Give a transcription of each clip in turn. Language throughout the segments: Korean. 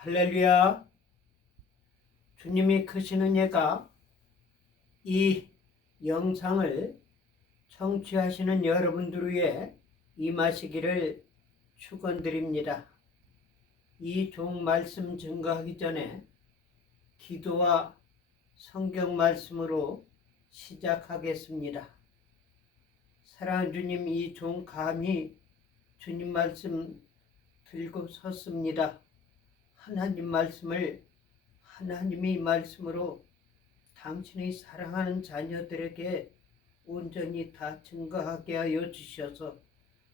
할렐루야. 주님이 크신 은혜가 이 영상을 청취하시는 여러분들 위해 임하시기를 축원드립니다. 이 종 말씀 증거하기 전에 기도와 성경 말씀으로 시작하겠습니다. 사랑하는 주님, 이 종 감히 주님 말씀 들고 섰습니다. 하나님 말씀을 하나님의 말씀으로 당신의 사랑하는 자녀들에게 온전히 다 증거하게 하여 주셔서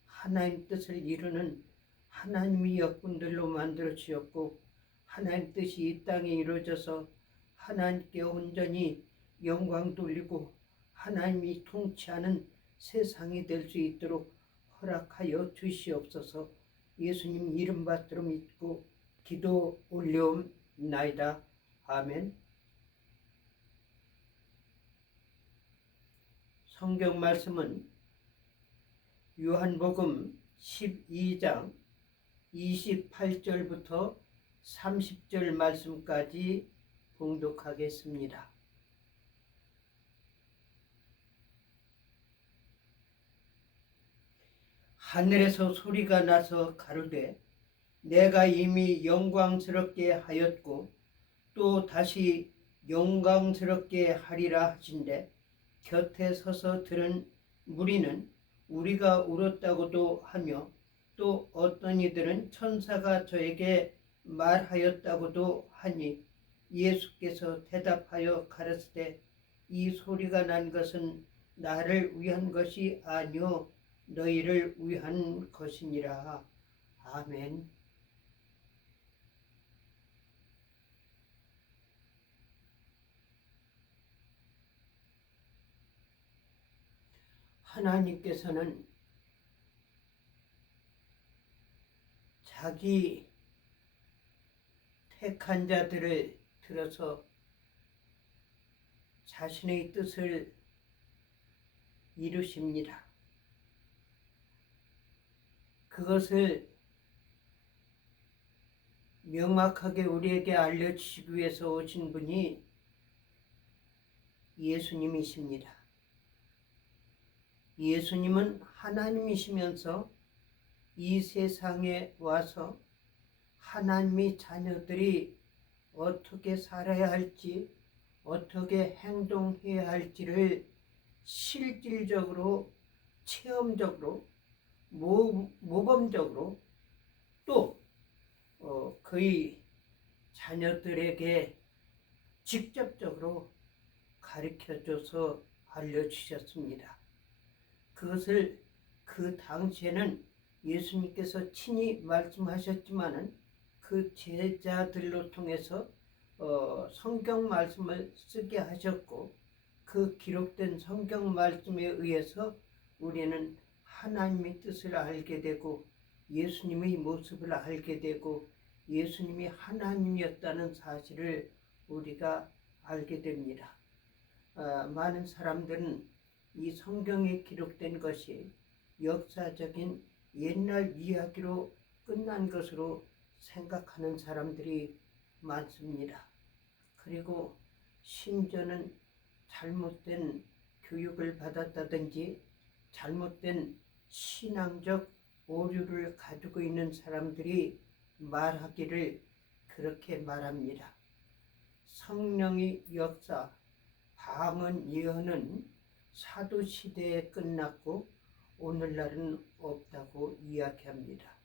하나님 뜻을 이루는 하나님의 역군들로 만들어 주셨고, 하나님 뜻이 이 땅에 이루어져서 하나님께 온전히 영광 돌리고 하나님이 통치하는 세상이 될 수 있도록 허락하여 주시옵소서. 예수님 이름 받들어 믿고 기도 올려옵나이다. 아멘. 성경 말씀은 요한복음 12장 28절부터 30절 말씀까지 봉독하겠습니다. 하늘에서 소리가 나서 가로되 내가 이미 영광스럽게 하였고 또 다시 영광스럽게 하리라 하신대, 곁에 서서 들은 무리는 우리가 울었다고도 하며 또 어떤 이들은 천사가 저에게 말하였다고도 하니, 예수께서 대답하여 가라사대 이 소리가 난 것은 나를 위한 것이 아니요 너희를 위한 것이니라. 아멘. 하나님께서는 자기 택한 자들을 들어서 자신의 뜻을 이루십니다. 그것을 명확하게 우리에게 알려주시기 위해서 오신 분이 예수님이십니다. 예수님은 하나님이시면서 이 세상에 와서 하나님의 자녀들이 어떻게 살아야 할지, 어떻게 행동해야 할지를 실질적으로, 체험적으로, 모범적으로 또 그의 자녀들에게 직접적으로 가르쳐줘서 알려주셨습니다. 그것을 그 당시에는 예수님께서 친히 말씀하셨지만은 그 제자들로 통해서 성경 말씀을 쓰게 하셨고, 그 기록된 성경 말씀에 의해서 우리는 하나님의 뜻을 알게 되고 예수님의 모습을 알게 되고 예수님이 하나님이었다는 사실을 우리가 알게 됩니다. 많은 사람들은 이 성경에 기록된 것이 역사적인 옛날 이야기로 끝난 것으로 생각하는 사람들이 많습니다. 그리고 심지어는 잘못된 교육을 받았다든지 잘못된 신앙적 오류를 가지고 있는 사람들이 말하기를 그렇게 말합니다. 성령의 역사, 방언 예언은 사도시대에 끝났고 오늘날은 없다고 이야기합니다.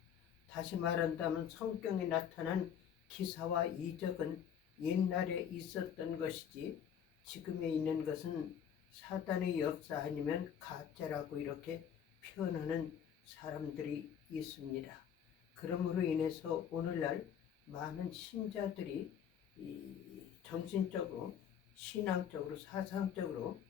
다시 말한다면 성경에 나타난 기사와 이적은 옛날에 있었던 것이지 지금에 있는 것은 사단의 역사 아니면 가짜라고 이렇게 표현하는 사람들이 있습니다. 그러므로 인해서 오늘날 많은 신자들이 정신적으로, 신앙적으로, 사상적으로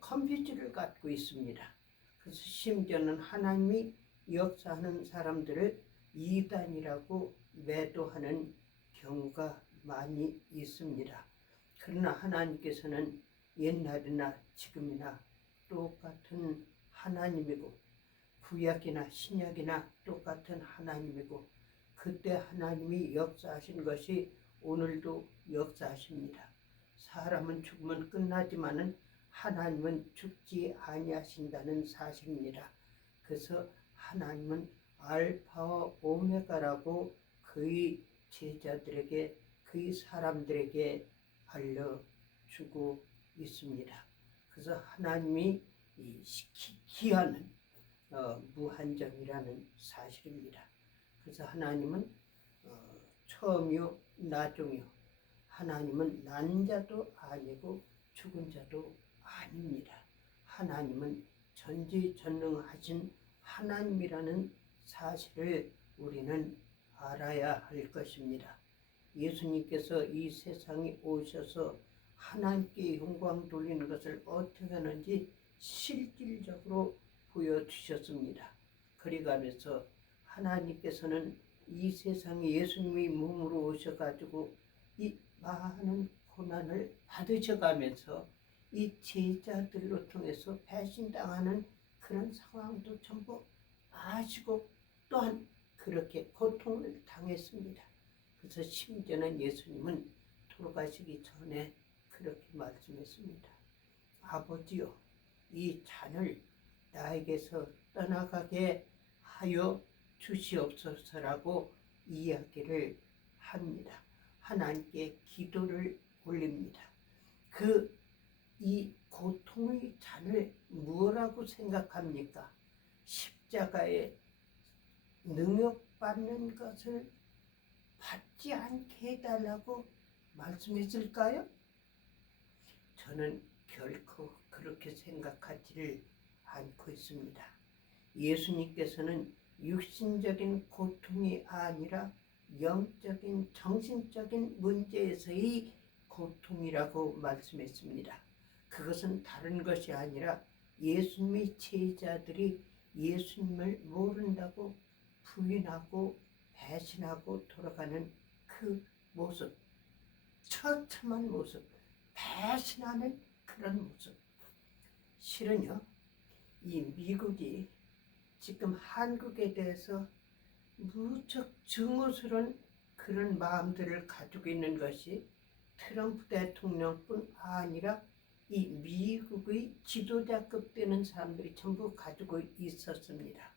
컴퓨터를 갖고 있습니다. 그래서 심지어는 하나님이 역사하는 사람들을 이단이라고 매도하는 경우가 많이 있습니다. 그러나 하나님께서는 옛날이나 지금이나 똑같은 하나님이고 구약이나 신약이나 똑같은 하나님이고 그때 하나님이 역사하신 것이 오늘도 역사하십니다. 사람은 죽으면 끝나지만은 하나님은 죽지 아니하신다는 사실입니다. 그래서 하나님은 알파와 오메가라고 그의 제자들에게, 그의 사람들에게 알려주고 있습니다. 그래서 하나님이 기하는 무한정이라는 사실입니다. 그래서 하나님은 처음이요 나중이요, 하나님은 난 자도 아니고 죽은 자도 아닙니다. 하나님은 전지전능하신 하나님이라는 사실을 우리는 알아야 할 것입니다. 예수님께서 이 세상에 오셔서 하나님께 영광 돌리는 것을 어떻게 하는지 실질적으로 보여주셨습니다. 그리가면서 하나님께서는 이 세상에 예수님이 몸으로 오셔가지고 이 많은 고난을 받으셔가면서 이 제자들로 통해서 배신당하는 그런 상황도 전부 아시고 또한 그렇게 고통을 당했습니다. 그래서 심지어는 예수님은 돌아가시기 전에 그렇게 말씀했습니다. 아버지요, 이 잔을 나에게서 떠나가게 하여 주시옵소서라고 이야기를 합니다. 하나님께 기도를 올립니다. 이 고통의 잔을 뭐라고 생각합니까? 십자가에 능욕받는 것을 받지 않게 해달라고 말씀했을까요? 저는 결코 그렇게 생각하지를 않고 있습니다. 예수님께서는 육신적인 고통이 아니라 영적인 정신적인 문제에서의 고통이라고 말씀했습니다. 그것은 다른 것이 아니라 예수님의 제자들이 예수님을 모른다고 부인하고 배신하고 돌아가는 그 모습, 처참한 모습, 배신하는 그런 모습. 실은요, 이 미국이 지금 한국에 대해서 무척 증오스러운 그런 마음들을 가지고 있는 것이 트럼프 대통령뿐 아니라 이 미국의 지도자급 되는 사람들이 전부 가지고 있었습니다.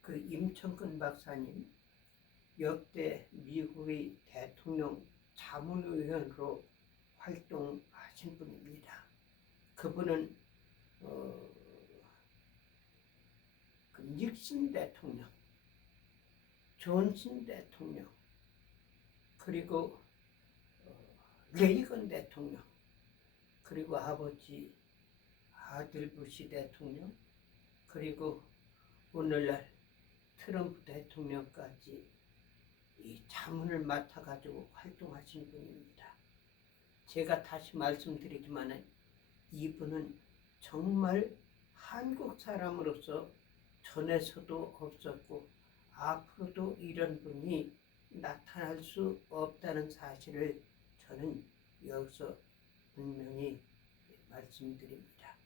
그 임청근 박사님, 역대 미국의 대통령 자문위원으로 활동하신 분입니다. 그분은 그 닉슨 대통령, 존슨 대통령, 그리고 레이건 대통령, 그리고 아버지 아들 부시 대통령, 그리고 오늘날 트럼프 대통령까지 이 자문을 맡아가지고 활동하신 분입니다. 제가 다시 말씀드리지만 이분은 정말 한국 사람으로서 전에서도 없었고 앞으로도 이런 분이 나타날 수 없다는 사실을 저는 여기서 분명히 말씀드립니다.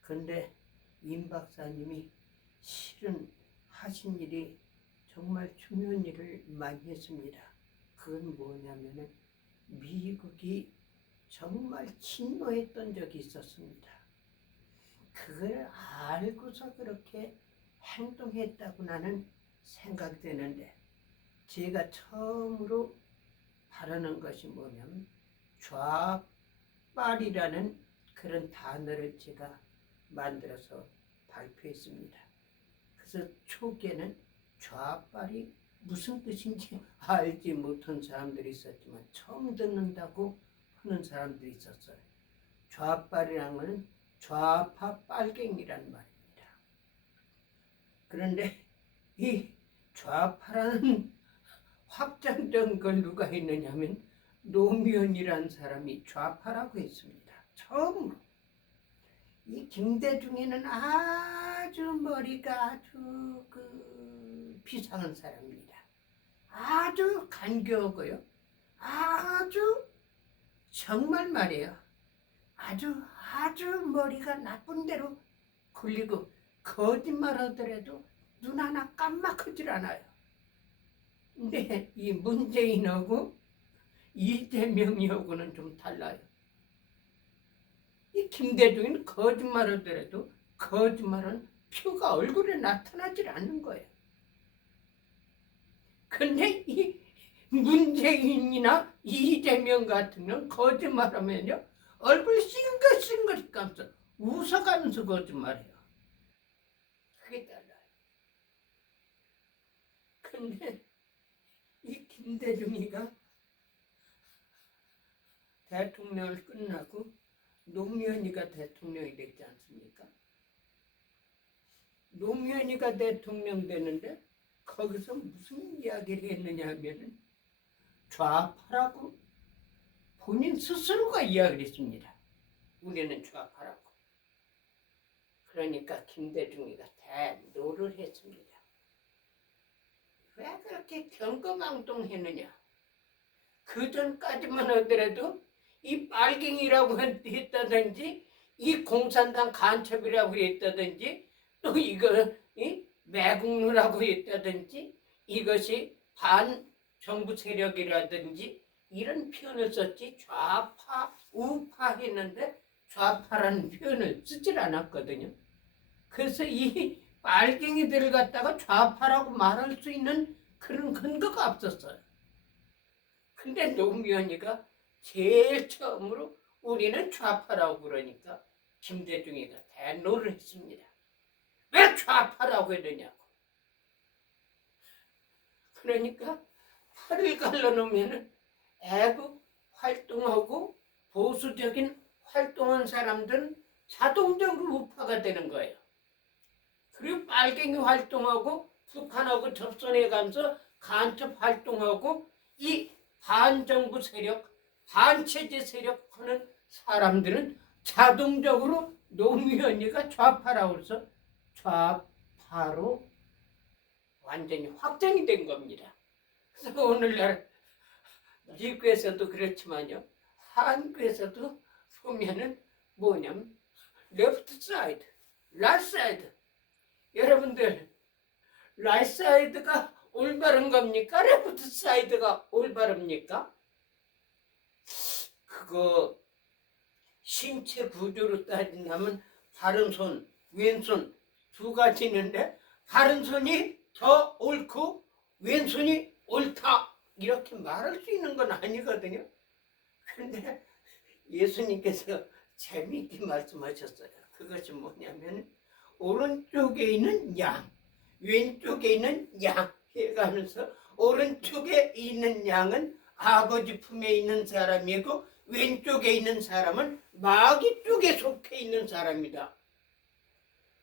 그런데 임 박사님이 실은 하신 일이 정말 중요한 일을 많이 했습니다. 그건 뭐냐면은 미국이 정말 침노했던 적이 있었습니다. 그걸 알고서 그렇게 행동했다고 나는 생각되는데, 제가 처음으로 바라는 것이 뭐냐면 좌빨이라는 그런 단어를 제가 만들어서 발표했습니다. 그래서 초기에는 좌빨이 무슨 뜻인지 알지 못한 사람들이 있었지만 처음 듣는다고 하는 사람들이 있었어요. 좌빨이라는 것은 좌파 빨갱이라는 말입니다. 그런데 이 좌파라는 확장된 걸 누가 했느냐면 노무현이라는 사람이 좌파라고 했습니다. 처음으로. 이 김대중에는 아주 머리가 아주 비상한 사람입니다. 아주 간교하고요. 아주 정말 말이에요. 아주 머리가 나쁜 대로 굴리고 거짓말 하더라도 눈 하나 깜빡하질 않아요. 근데 이 문재인하고 이재명이하고는 좀 달라요. 이 김대중은 거짓말하더라도 거짓말은 표가 얼굴에 나타나질 않는 거예요. 근데 이 문재인이나 이재명 같은 경우는 거짓말하면요 얼굴 싱글싱글 감싸 웃어가면서 거짓말해요. 그게 달라요. 근데 이 김대중이가 대통령을 끝나고 노무현이가 대통령이 됐지 않습니까? 노무현이가 대통령 되는데 거기서 무슨 이야기를 했느냐 하면은 좌파라고 본인 스스로가 이야기를 했습니다. 우리는 좌파라고. 그러니까 김대중이가 대노를 했습니다. 왜 그렇게 경거망동했느냐? 그 전까지만 하더라도 이 빨갱이라고 했다든지 이 공산당 간첩이라고 했다든지 또 이거 매국노라고 했다든지 이것이 반정부 세력이라든지 이런 표현을 썼지 좌파, 우파 했는데 좌파라는 표현을 쓰질 않았거든요. 그래서 이 빨갱이들을 갖다가 좌파라고 말할 수 있는 그런 근거가 없었어요. 근데 노무현이가 제일 처음으로 우리는 좌파라고 그러니까 김대중이가 대노를 했습니다. 왜 좌파라고 했느냐고. 그러니까 팔을 갈라놓으면 애국 활동하고 보수적인 활동한 사람들은 자동적으로 우파가 되는 거예요. 그리고 빨갱이 활동하고 북한하고 접선해가면서 간첩 활동하고 이 반정부 세력, 반체제 세력 하는 사람들은 자동적으로 노무현이가 좌파라고 해서 좌파로 완전히 확정이 된 겁니다. 그래서 오늘날 미국에서도 그렇지만요, 한국에서도 보면은 뭐냐면 레프트 사이드, 라이트 사이드. 여러분들 라이트 사이드가 올바른 겁니까? 레프트 사이드가 올바릅니까? 그거 신체 구조로 따진다면 바른 손, 왼손 두 가지 있는데 바른 손이 더 옳고 왼손이 옳다 이렇게 말할 수 있는 건 아니거든요. 그런데 예수님께서 재미있게 말씀하셨어요. 그것이 뭐냐면 오른쪽에 있는 양, 왼쪽에 있는 양 해가면서 오른쪽에 있는 양은 아버지 품에 있는 사람이고 왼쪽에 있는 사람은 마귀 쪽에 속해 있는 사람이다.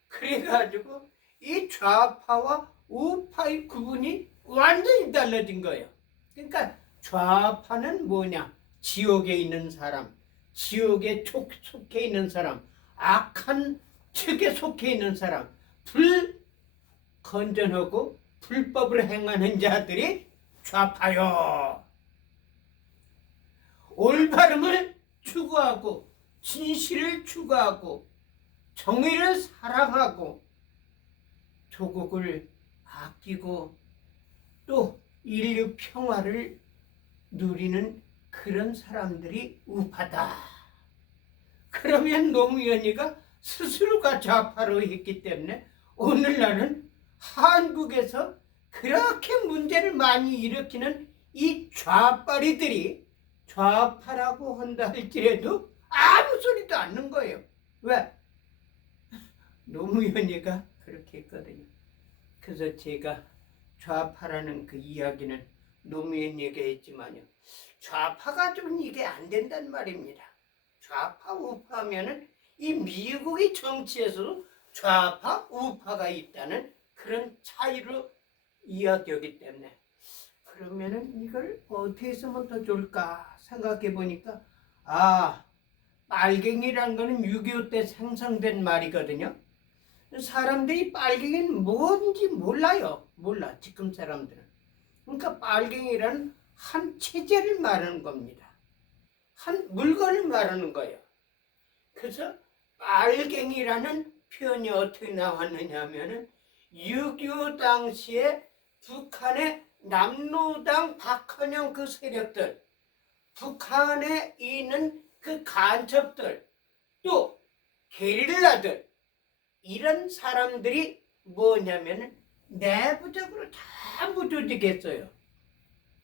그래가지고 이 좌파와 우파의 구분이 완전히 달라진 거예요. 그러니까 좌파는 뭐냐? 지옥에 있는 사람, 지옥에 속해 있는 사람, 악한 측에 속해 있는 사람, 불건전하고 불법을 행하는 자들이 좌파요. 올바름을 추구하고 진실을 추구하고 정의를 사랑하고 조국을 아끼고 또 인류 평화를 누리는 그런 사람들이 우파다. 그러면 노무현이가 스스로가 좌파로 했기 때문에 오늘날은 한국에서 그렇게 문제를 많이 일으키는 이 좌파리들이 좌파라고 한다 할지라도 아무 소리도 않는 거예요. 왜? 노무현이가 그렇게 했거든요. 그래서 제가 좌파라는 그 이야기는 노무현이가 했지만요. 좌파가 좀 이게 안 된단 말입니다. 좌파 우파면은 이 미국의 정치에서도 좌파 우파가 있다는 그런 차이로 이야기하기 때문에 그러면은 이걸 어떻게 쓰면 더 좋을까 생각해 보니까 빨갱이란 거는 6.25 때 생성된 말이거든요. 사람들이 빨갱이는 뭔지 몰라요. 몰라 지금 사람들은. 그러니까 빨갱이란 한 체제를 말하는 겁니다. 한 물건을 말하는 거예요. 그래서 빨갱이라는 표현이 어떻게 나왔느냐 하면은 6.25 당시에 북한의 남로당 박헌영 그 세력들, 북한에 있는 그 간첩들, 또 게릴라들, 이런 사람들이 뭐냐면 내부적으로 전부 조직했어요.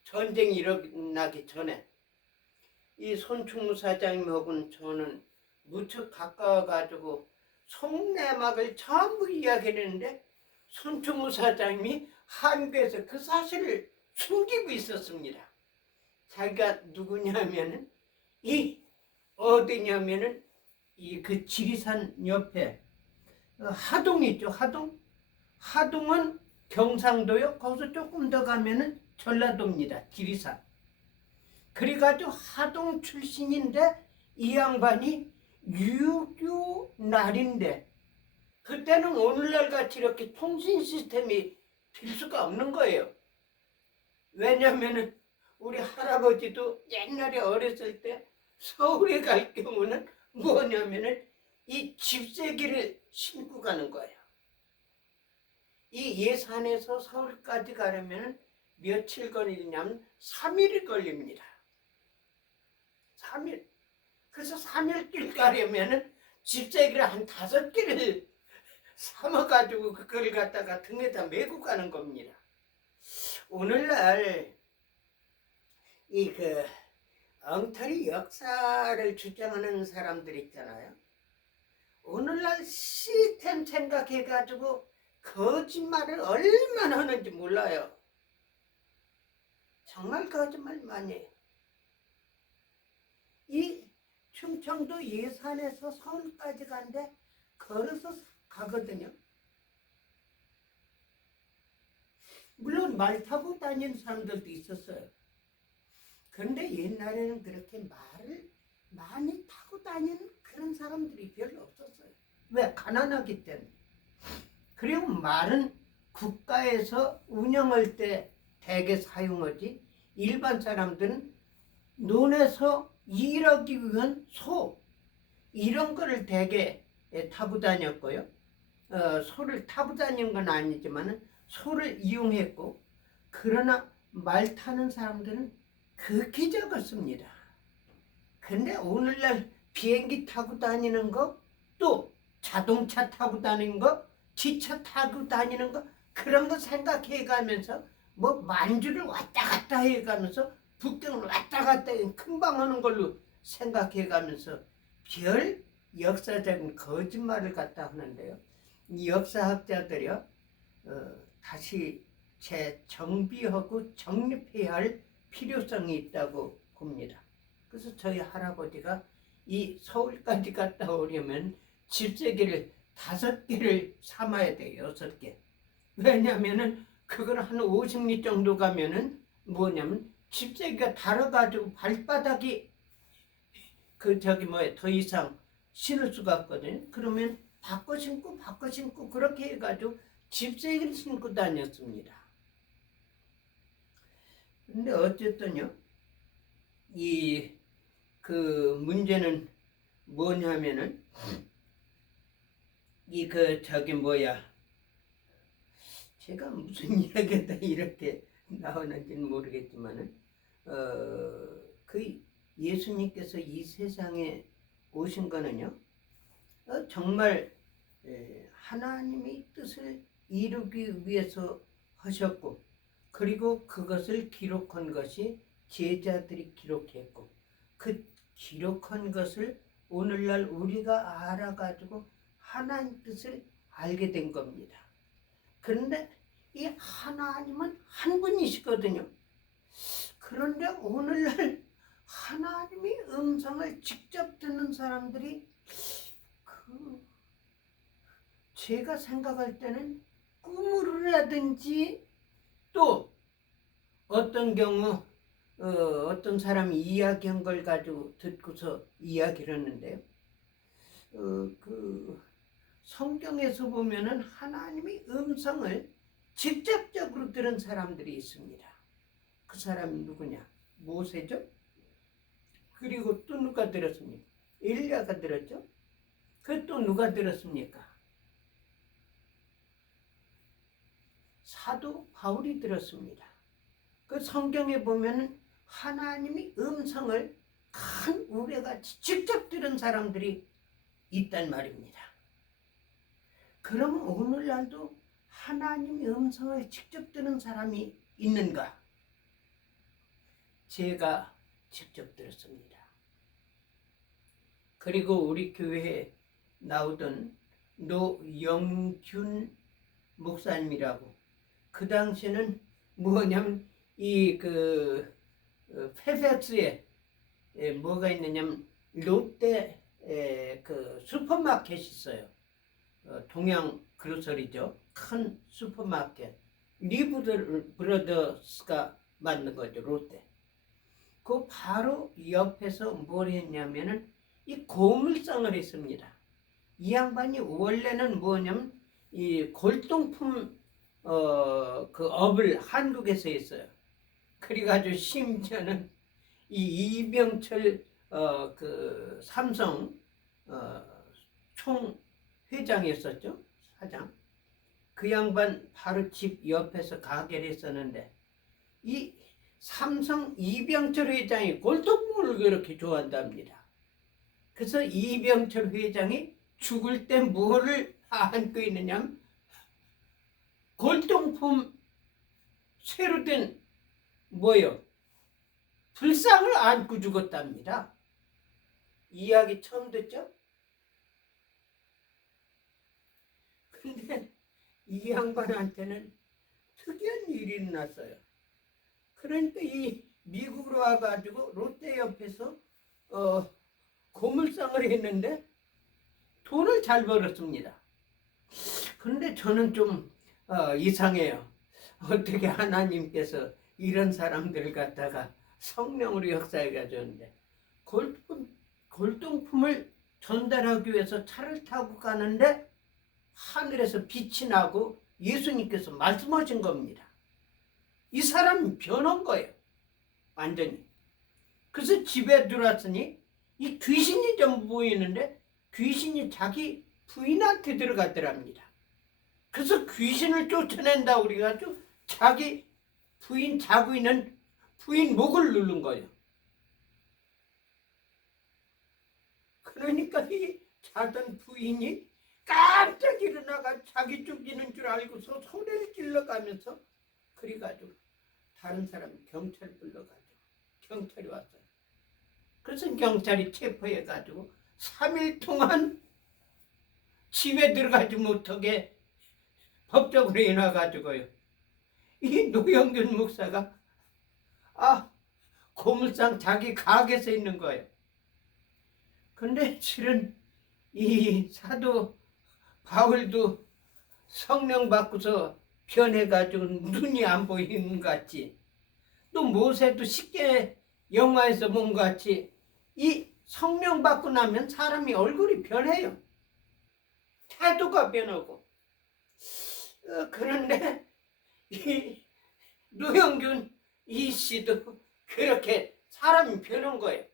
전쟁이 일어나기 전에. 이 손충무 사장님하고는 저는 무척 가까워가지고 속내막을 전부 이야기했는데 손충무 사장님이 한국에서 그 사실을 숨기고 있었습니다. 자기가 누구냐면은 이 어디냐면은 이 그 지리산 옆에 하동 있죠. 하동은 경상도요. 거기서 조금 더 가면은 전라도입니다. 지리산. 그래가지고 하동 출신인데 이 양반이 6.25 날인데 그때는 오늘날 같이 이렇게 통신 시스템이 필수가 없는 거예요. 왜냐면은 우리 할아버지도 옛날에 어렸을 때 서울에 갈 경우는 뭐냐면은 이 집세기를 신고 가는 거예요. 이 예산에서 서울까지 가려면 며칠 걸리냐면 3일이 걸립니다. 3일. 그래서 3일길 가려면은 집세기를 한 5개를 삼아가지고 그걸 갖다가 등에다 메고 가는 겁니다. 오늘날 이 그 엉터리 역사를 주장하는 사람들 있잖아요. 오늘날 시스템 생각해가지고 거짓말을 얼마나 하는지 몰라요. 정말 거짓말 많이 해요. 이 충청도 예산에서 서울까지 간데 걸어서 가거든요. 물론 말 타고 다니는 사람들도 있었어요. 그런데 옛날에는 그렇게 말을 많이 타고 다니는 그런 사람들이 별로 없었어요. 왜? 가난하기 때문에. 그리고 말은 국가에서 운영할 때 대개 사용하지 일반 사람들은 논에서 일하기 위한 소 이런 거를 대개 타고 다녔고요. 소를 타고 다닌 건 아니지만 소를 이용했고, 그러나 말 타는 사람들은 극히 적었습니다. 근데 오늘날 비행기 타고 다니는 거, 또 자동차 타고 다니는 거, 기차 타고 다니는 거, 그런 거 생각해 가면서 뭐 만주를 왔다 갔다 해 가면서 북경을 왔다 갔다 금방 하는 걸로 생각해 가면서 별 역사적인 거짓말을 갖다 하는데요. 이 역사학자들이요, 다시 재정비하고 정립해야 할 필요성이 있다고 봅니다. 그래서 저희 할아버지가 이 서울까지 갔다 오려면 집세기를 5개를 삼아야 돼요. 6개. 왜냐면은 그걸 한 50리 정도 가면은 뭐냐면 집세기가 닳아가지고 발바닥이 더 이상 신을 수가 없거든요. 그러면 바꿔 신고 그렇게 해가지고 집세기를 신고 다녔습니다. 근데 어쨌든요, 이 그 문제는 뭐냐면은 제가 무슨 이야기가 이렇게 나오는지는 모르겠지만은 그 예수님께서 이 세상에 오신 거는요, 정말 하나님의 뜻을 이루기 위해서 하셨고, 그리고 그것을 기록한 것이 제자들이 기록했고, 그 기록한 것을 오늘날 우리가 알아가지고 하나님 뜻을 알게 된 겁니다. 그런데 이 하나님은 한 분이시거든요. 그런데 오늘날 하나님의 음성을 직접 듣는 사람들이 제가 생각할 때는 꿈으로라든지, 또 어떤 경우 어떤 사람이 이야기한 걸 가지고 듣고서 이야기를 했는데요. 성경에서 보면은 하나님의 음성을 직접적으로 들은 사람들이 있습니다. 그 사람이 누구냐? 모세죠. 그리고 또 누가 들었습니까? 엘리야가 들었죠. 그 또 누가 들었습니까? 사도 바울이 들었습니다. 그 성경에 보면 하나님이 음성을 큰 우레같이 직접 들은 사람들이 있단 말입니다. 그럼 오늘날도 하나님의 음성을 직접 들은 사람이 있는가? 제가 직접 들었습니다. 그리고 우리 교회에 나오던 노영균 목사님이라고, 그 당시에는 뭐냐면 페페스에 뭐가 있느냐면 롯데 그 슈퍼마켓이 있어요. 동양 그로서리죠. 큰 슈퍼마켓. 리브 브라더스가 만든 거죠, 롯데. 그 바로 옆에서 뭘 했냐면은 이 고물상을 했습니다. 이 양반이 원래는 뭐냐면 이 골동품 그 업을 한국에서 했어요. 그래가지고 심지어는 이 이병철 그 삼성 총 회장이었었죠, 사장. 그 양반 바로 집 옆에서 가게를 했었는데 이 삼성 이병철 회장이 골동품을 그렇게 좋아한답니다. 그래서 이병철 회장이 죽을 때 뭐를 안고 있느냐면 골동품 새로 된 뭐요? 불상을 안고 죽었답니다. 이야기 처음 듣죠? 근데 이 양반한테는 특이한 일이 일어났어요. 그러니까 이 미국으로 와가지고 롯데 옆에서 고물상을 했는데 돈을 잘 벌었습니다. 그런데 저는 좀 이상해요. 어떻게 하나님께서 이런 사람들을 갖다가 성령으로 역사해 가졌는데 골동품을 전달하기 위해서 차를 타고 가는데 하늘에서 빛이 나고 예수님께서 말씀하신 겁니다. 이 사람이 변한 거예요, 완전히. 그래서 집에 들어왔으니 이 귀신이 좀 보이는데 귀신이 자기 부인한테 들어갔더랍니다. 그래서 귀신을 쫓아낸다고 그래가지고 자기 부인 자고 있는 부인 목을 누른 거예요. 그러니까 이 자던 부인이 깜짝 일어나가 자기 죽이는 줄 알고서 소리를 질러가면서 그래가지고 다른 사람 경찰 불러가지고 경찰이 왔어요. 그래서 경찰이 체포해가지고 3일 동안 집에 들어가지 못하게 법적으로 해놔가지고요. 이 노영균 목사가 고물상 자기 가게에서 있는 거예요. 근데 실은 이 사도 바울도 성령 받고서 변해가지고 눈이 안 보이는 것 같지, 또 모세도 쉽게 영화에서 본 것 같이 이 성령 받고 나면 사람이 얼굴이 변해요. 태도가 변하고. 그런데 이 노영균 이 씨도 그렇게 사람이 변한 거예요.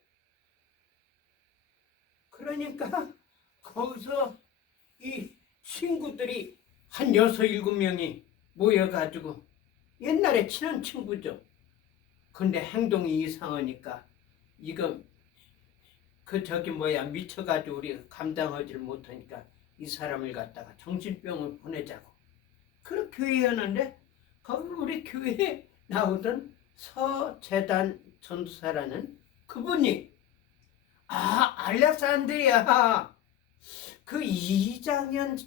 그러니까 거기서 이 친구들이 한 6, 7명이 모여가지고 옛날에 친한 친구죠. 근데 행동이 이상하니까 이거 미쳐가지고 우리가 감당하지 못하니까 이 사람을 갖다가 정신병을 보내자고 그렇게 교회였는데, 거기 우리 교회에 나오던 서재단 전도사라는 그분이 알렉산드리아 그 이장현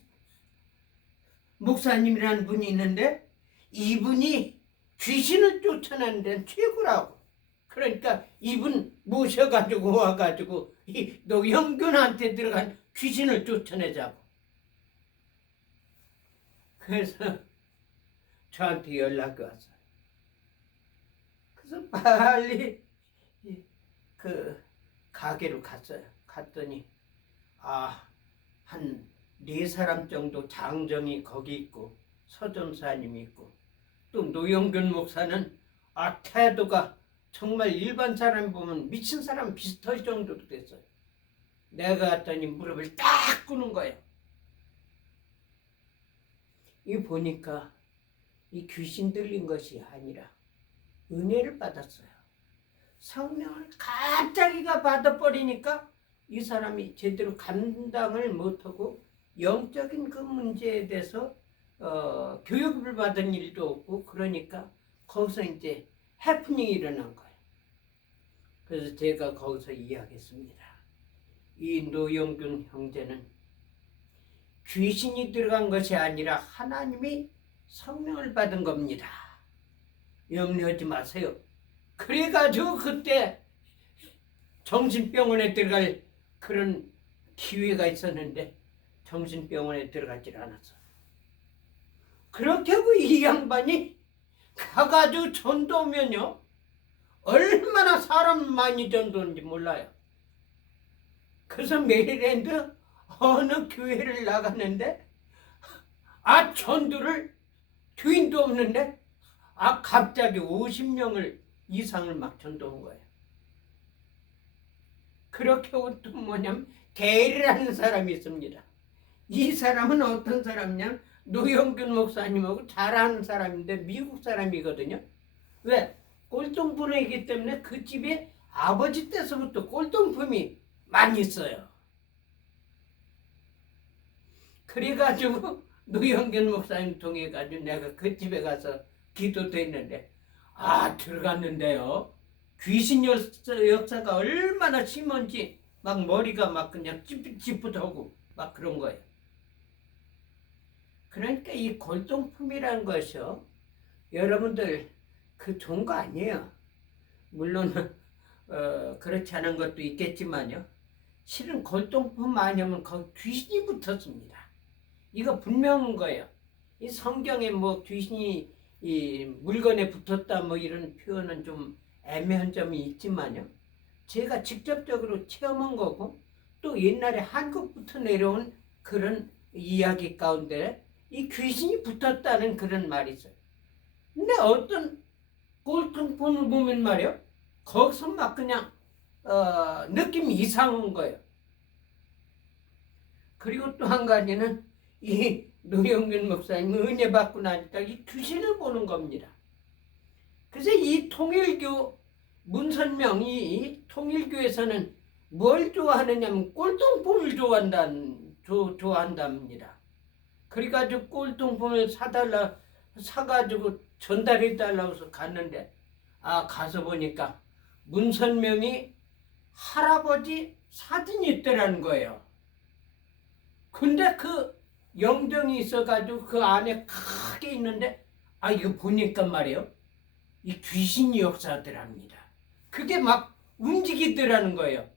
목사님이라는 분이 있는데 이분이 귀신을 쫓아내는 데는 최고라고. 그러니까 이분 모셔가지고 와가지고 이 노영균한테 들어간 귀신을 쫓아내자고. 그래서 저한테 연락이 왔어요. 그래서 빨리 그 가게로 갔어요. 갔더니 한 4사람 정도 장정이 거기 있고 서전사님이 있고 또 노영균 목사는 태도가 정말 일반 사람 보면 미친 사람 비슷할 정도로 됐어요. 내가 갔더니 무릎을 딱 꿇는 거예요. 이 보니까 이 귀신 들린 것이 아니라 은혜를 받았어요. 성령을 갑자기가 받아버리니까 이 사람이 제대로 감당을 못하고 영적인 그 문제에 대해서 교육을 받은 일도 없고, 그러니까 거기서 이제 해프닝이 일어난 거예요. 그래서 제가 거기서 이야기했습니다. 이 노영균 형제는 귀신이 들어간 것이 아니라 하나님이 성령을 받은 겁니다. 염려하지 마세요. 그래가지고 그때 정신병원에 들어갈 그런 기회가 있었는데 정신병원에 들어가질 않았어. 그렇게 하고 이 양반이 가가지고 전도하면요, 얼마나 사람 많이 전도하는지 몰라요. 그래서 메리랜드 어느 교회를 나갔는데 전도를 주인도 없는데 갑자기 50명을 이상을 막 전도한 거예요. 그렇게 하고 또 뭐냐면 게리라는 사람이 있습니다. 이 사람은 어떤 사람이냐, 노영균 목사님하고 잘 아는 사람인데 미국 사람이거든요. 왜? 꼴통분이기 때문에 그 집에 아버지 때서부터 꼴통품이 많이 있어요. 그래가지고 노영균 목사님 통해가지고 내가 그 집에 가서 기도도 했는데 들어갔는데요, 귀신 역사가 얼마나 심한지 막 머리가 막 그냥 찌뿌찌뿌하고 막 그런 거예요. 그러니까 이 골동품이라는 것이요, 여러분들 좋은 거 아니에요. 물론 그렇지 않은 것도 있겠지만요, 실은 골동품 아니면 거기 귀신이 붙었습니다. 이거 분명한 거예요. 이 성경에 뭐 귀신이 이 물건에 붙었다 뭐 이런 표현은 좀 애매한 점이 있지만요, 제가 직접적으로 체험한 거고, 또 옛날에 한국부터 내려온 그런 이야기 가운데 이 귀신이 붙었다는 그런 말이 있어요. 근데 어떤 골동품을 보면 말이요, 거기서 막 그냥 느낌이 이상한 거예요. 그리고 또 한 가지는 이 노영균 목사님 은혜 받고 나니까 이 귀신을 보는 겁니다. 그래서 이 통일교 문선명이 통일교에서는 뭘 좋아하느냐면 꼴통품을 좋아한답니다. 그래가지고 꼴통품을 사가지고 전달해달라고 해서 갔는데 가서 보니까 문선명이 할아버지 사진이 있더라는 거예요. 근데 그 영정이 있어가지고 그 안에 크게 있는데 이거 보니까 말이에요, 이 귀신이 역사하더랍니다. 그게 막 움직이더라는 거예요.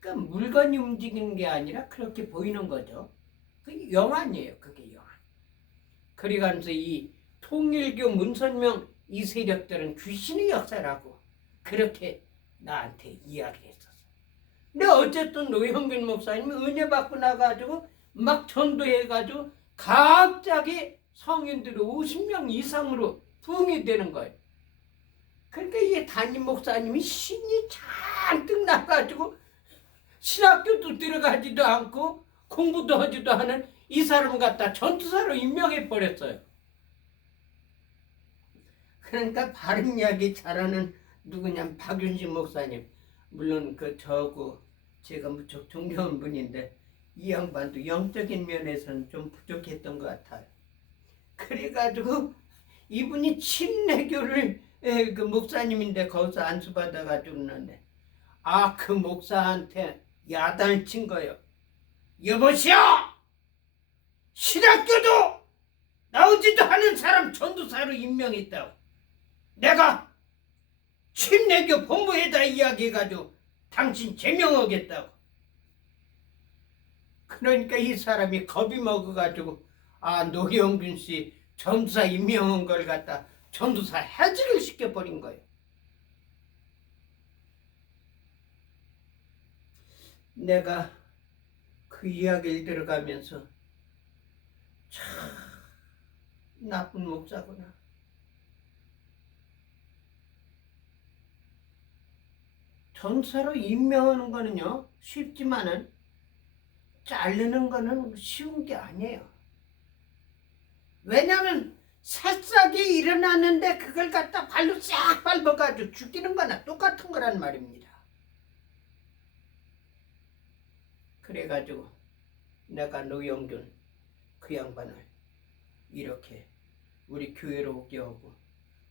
그러니까 물건이 움직이는 게 아니라 그렇게 보이는 거죠. 그게 영안이에요. 그게 영안. 그래가면서 이 통일교 문선명 이 세력들은 귀신의 역사라고 그렇게 나한테 이야기했었어. 근데 어쨌든 노영균 목사님이 은혜 받고 나가지고 막 전도해가지고 갑자기 성인들이 50명 이상으로 부흥이 되는 거예요. 그러니까 이 담임 목사님이 신이 잔뜩 나가지고 신학교도 들어가지도 않고 공부도 하지도 않은 이 사람을 갖다 전투사로 임명해 버렸어요. 그러니까 바른 이야기 잘하는 누구냐, 박윤식 목사님. 물론 저하고 제가 무척 존경하는 분인데 이 양반도 영적인 면에서는 좀 부족했던 것 같아요. 그래가지고 이분이 친례교를 그 목사님인데 거기서 안수받아가지고 있는데 그 목사한테 야단을 친 거예요. 여보시오! 신학교도 나오지도 않은 사람 전도사로 임명했다고. 내가 친례교 본부에다 이야기해가지고 당신 제명하겠다고. 그러니까 이 사람이 겁이 먹어가지고 노영균 씨 전도사 임명한 걸 갖다 전도사 해직을 시켜버린 거예요. 내가 그 이야기를 들어가면서 참 나쁜 목사구나. 전도사로 임명하는 거는요 쉽지만은 자르는 거는 쉬운 게 아니에요. 왜냐하면 새싹이 일어났는데 그걸 갖다 발로 싹 밟아가지고 죽이는 거나 똑같은 거란 말입니다. 그래가지고 내가 노영균 그 양반을 이렇게 우리 교회로 오게 하고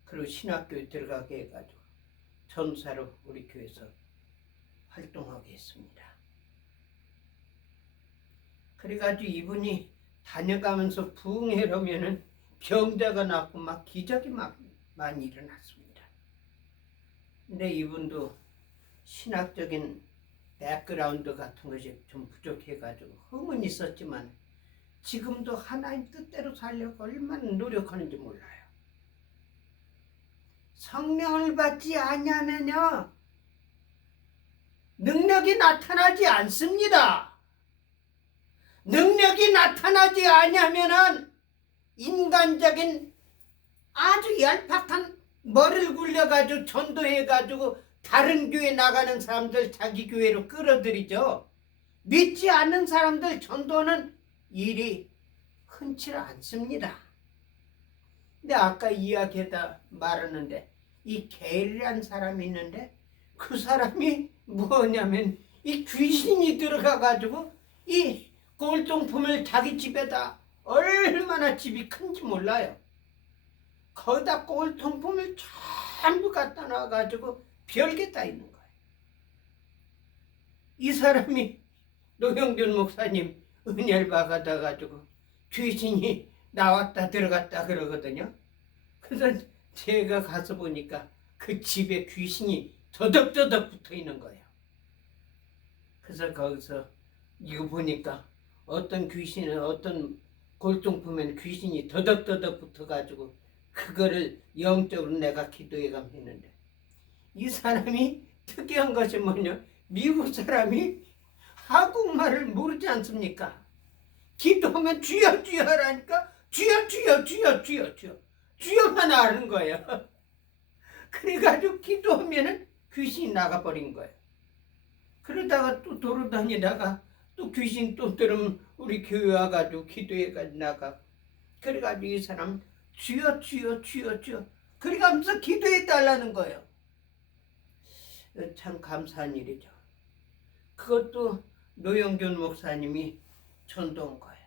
그리고 신학교에 들어가게 해가지고 전사로 우리 교회에서 활동하게 했습니다. 그래가지고 이분이 다녀가면서 부흥회라면은 병자가 났고 막 기적이 막 많이 일어났습니다. 근데 이분도 신학적인 백그라운드 같은 것이 좀 부족해가지고 흠은 있었지만 지금도 하나님 뜻대로 살려고 얼마나 노력하는지 몰라요. 성령을 받지 아니하면요 능력이 나타나지 않습니다. 능력이 나타나지 아니하면은 인간적인 아주 얄팍한 머리를 굴려가지고 전도해가지고 다른 교회 나가는 사람들 자기 교회로 끌어들이죠. 믿지 않는 사람들 전도는 일이 흔치 않습니다. 근데 아까 이야기에다 말하는데 이 게일이라는 사람이 있는데 그 사람이 뭐냐면 이 귀신이 들어가가지고 이 골동품을 자기 집에다 얼마나 집이 큰지 몰라요. 거기다 골동품을 전부 갖다 놔가지고 별게 다 있는 거예요. 이 사람이 노영균 목사님 은혜를 받아가지고 귀신이 나왔다 들어갔다 그러거든요. 그래서 제가 가서 보니까 그 집에 귀신이 더덕더덕 붙어 있는 거예요. 그래서 거기서 이거 보니까 어떤 귀신은 어떤 골동품에는 귀신이 더덕더덕 붙어가지고 그거를 영적으로 내가 기도해가면 했는데 이 사람이 특이한 것이 뭐냐 미국 사람이 한국말을 모르지 않습니까? 기도하면 주여 주여 하라니까 주여 주여 주여 주여 주여 주여만 아는 거예요. 그래가지고 기도하면은 귀신이 나가버린 거예요. 그러다가 또 돌아다니다가 또 귀신 또 들으면 우리 교회 와가지고 기도해가지고 나가. 그래가지고 이 사람 주여 주여 주여 주여 그래가면서 기도해달라는 거예요. 참 감사한 일이죠. 그것도 노영균 목사님이 전도한 거예요.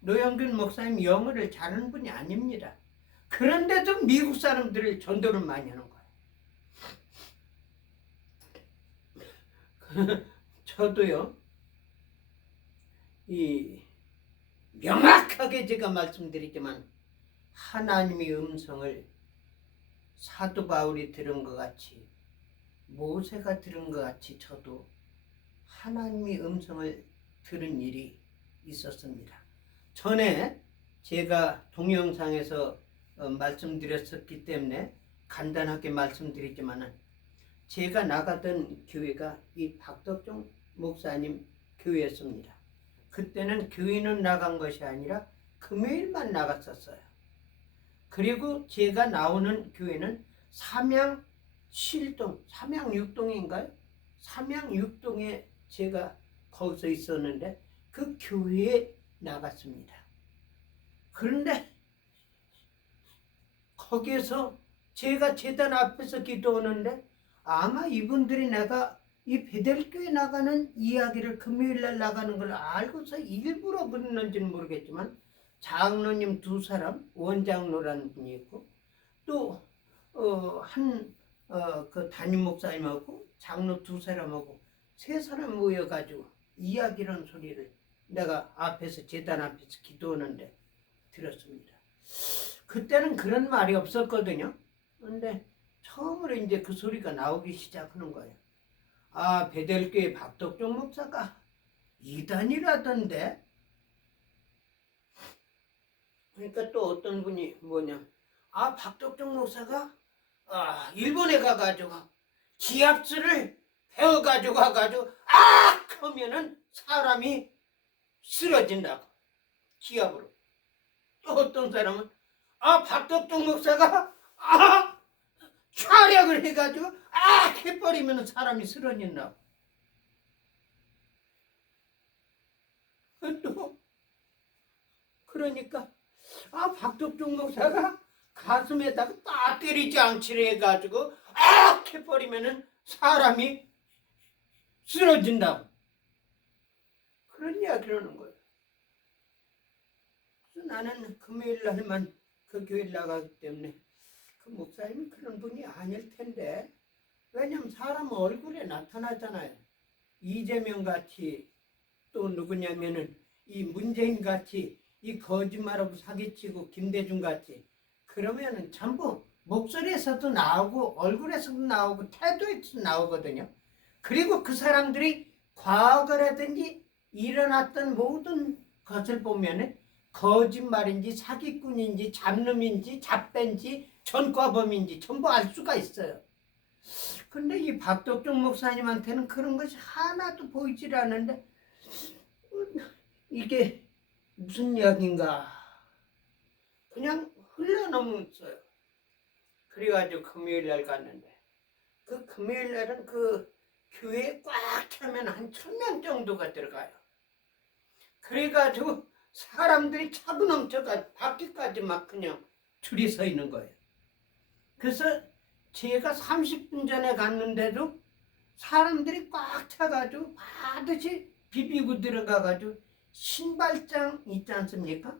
노영균 목사님 영어를 잘하는 분이 아닙니다. 그런데도 미국 사람들을 전도를 많이 하는 거예요. 저도요, 명확하게 제가 말씀드리지만 하나님의 음성을 사도 바울이 들은 것 같이 모세가 들은 것 같이 저도 하나님의 음성을 들은 일이 있었습니다. 전에 제가 동영상에서 말씀드렸었기 때문에 간단하게 말씀드리지만 제가 나가던 교회가 이 박덕종 목사님 교회였습니다. 그때는 교회는 나간 것이 아니라 금요일만 나갔었어요. 그리고 제가 나오는 교회는 삼양 7동, 삼양 6동인가요? 삼양 6동에 제가 거기서 있었는데 그 교회에 나갔습니다. 그런데 거기에서 제가 제단 앞에서 기도하는데 아마 이분들이 내가 이 베델교회 나가는 이야기를 금요일날 나가는 걸 알고서 일부러 그랬는지는 모르겠지만 장로님 2사람, 원장로라는 분이 있고 또 그 담임 목사님하고 장로 2사람하고 3사람 모여가지고 이야기라는 소리를 내가 앞에서 제단 앞에서 기도하는데 들었습니다. 그때는 그런 말이 없었거든요. 그런데 처음으로 이제 그 소리가 나오기 시작하는 거예요. 아, 베델교회 박덕종 목사가 이단이라던데. 그러니까 또 어떤 분이 뭐냐, 아, 박덕종 목사가 일본에 가가지고 기압수를 배워가지고 와가지고 하면은 사람이 쓰러진다고 기압으로. 또 어떤 사람은 박덕종 목사가 촬영을 해가지고 해버리면 사람이 쓰러진다고. 또 그러니까 박덕종 목사가 가슴에다가 딱 때리지 않기로 해가지고 악 해버리면은 사람이 쓰러진다고 그런 이야기를 하는 거예요. 그래서 나는 금요일 날만 그 교회를 나가기 때문에 그 목사님이 그런 분이 아닐 텐데, 왜냐면 사람 얼굴에 나타나잖아요. 이재명 같이, 또 누구냐면은 이 문재인 같이, 이 거짓말하고 사기치고 김대중 같이, 그러면은 전부 목소리에서도 나오고 얼굴에서도 나오고 태도에서도 나오거든요. 그리고 그 사람들이 과거라든지 일어났던 모든 것을 보면은 거짓말인지 사기꾼인지 잡놈인지 잡배인지 전과범인지 전부 알 수가 있어요. 근데 이 박덕종 목사님한테는 그런 것이 하나도 보이질 않는데 이게 무슨 이야기인가 그냥 흘러넘었어요. 그래가지고 금요일 날 갔는데, 그 금요일 날은 그 교회에 꽉 차면 한 1000명 정도가 들어가요. 그래가지고 사람들이 차고 넘쳐가 밖에까지 막 그냥 줄이 서 있는 거예요. 그래서 제가 30분 전에 갔는데도 사람들이 꽉 차가지고 반드시 비비고 들어가가지고 신발장 있지 않습니까?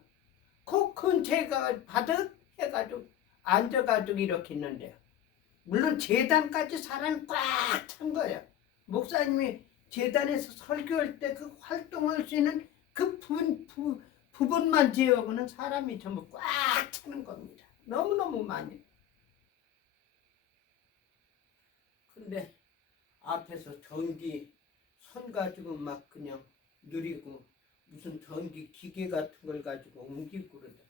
그 근처에가 바득 해가지고 앉아가지고 이렇게 있는데요. 물론 재단까지 사람이 꽉 찬 거예요. 목사님이 재단에서 설교할 때 그 활동할 수 있는 그 부분만 제외하고는 사람이 전부 꽉 차는 겁니다. 너무너무 많이. 근데 앞에서 전기 선 가지고 막 그냥 누리고 무슨 전기 기계 같은 걸 가지고 옮기고 그러더라고요.